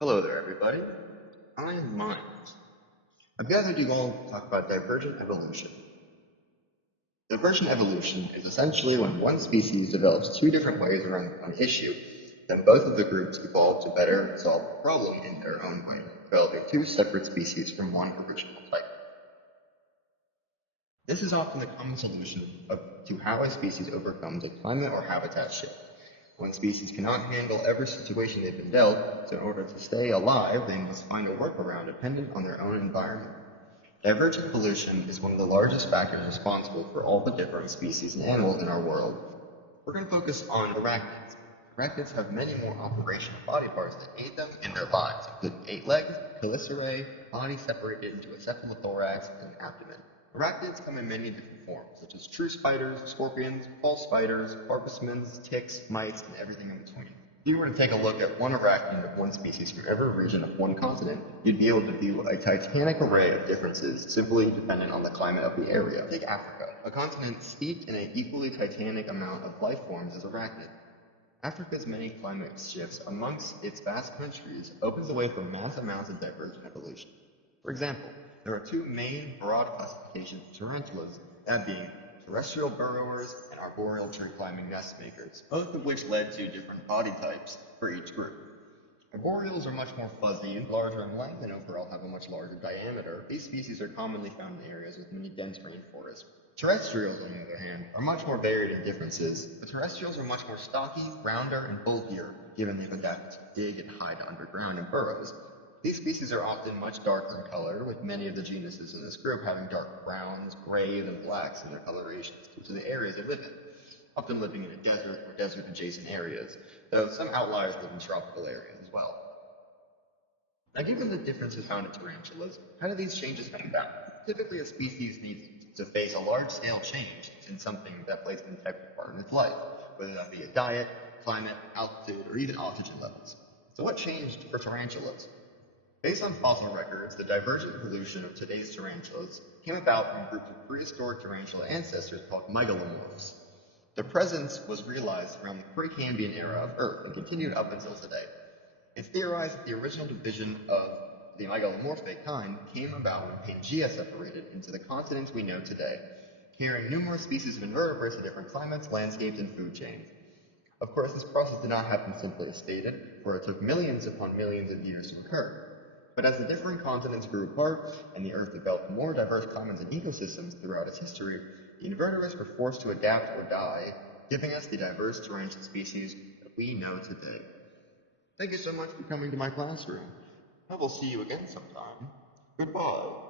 Hello there, everybody. I am Miles. I've gathered you all to talk about divergent evolution. Divergent evolution is essentially when one species develops two different ways around one issue, then both of the groups evolve to better solve the problem in their own way, developing two separate species from one original type. This is often the common solution to how a species overcomes a climate or habitat shift. One species cannot handle every situation they've been dealt, so in order to stay alive, they must find a workaround dependent on their own environment. Divergent evolution is one of the largest factors responsible for all the different species and animals in our world. We're going to focus on arachnids. Arachnids have many more operational body parts that aid them in their lives, including 8 legs, chelicerae, a body separated into a cephalothorax, and an abdomen. Arachnids come in many different forms, such as true spiders, scorpions, false spiders, porpoisemins, ticks, mites, and everything in between. If you were to take a look at one arachnid of one species from every region of one continent, you'd be able to view a titanic array of differences simply dependent on the climate of the area. Take Africa, a continent steeped in an equally titanic amount of life forms as arachnids. Africa's many climate shifts amongst its vast countries opens the way for mass amounts of divergent evolution. For example, there are two main broad classifications of tarantulas, that being terrestrial burrowers and arboreal tree-climbing nest makers, both of which led to different body types for each group. Arboreals are much more fuzzy and larger in length and overall have a much larger diameter. These species are commonly found in areas with many dense rainforests. Terrestrials, on the other hand, are much more varied in differences. The terrestrials are much more stocky, rounder, and bulkier, given they've adapted to dig and hide underground in burrows. These species are often much darker in color, with many of the genuses in this group having darker browns, grays, and blacks in their colorations due to the areas they live in, often living in a desert or desert-adjacent areas, though some outliers live in tropical areas as well. Now, given the differences found in tarantulas, how do these changes come about? Typically, a species needs to face a large-scale change in something that plays an integral part in its life, whether that be a diet, climate, altitude, or even oxygen levels. So what changed for tarantulas? Based on fossil records, the divergent evolution of today's tarantulas came about from groups of prehistoric tarantula ancestors called megalomorphs. Their presence was realized around the Precambrian era of Earth and continued up until today. It's theorized that the original division of the megalomorphic kind came about when Pangaea separated into the continents we know today, carrying numerous species of invertebrates to different climates, landscapes, and food chains. Of course, this process did not happen simply as stated, for it took millions upon millions of years to occur. But as the different continents grew apart and the Earth developed more diverse climates and ecosystems throughout its history, the invertebrates were forced to adapt or die, giving us the diverse tarantula species that we know today. Thank you so much for coming to my classroom. I will see you again sometime. Goodbye.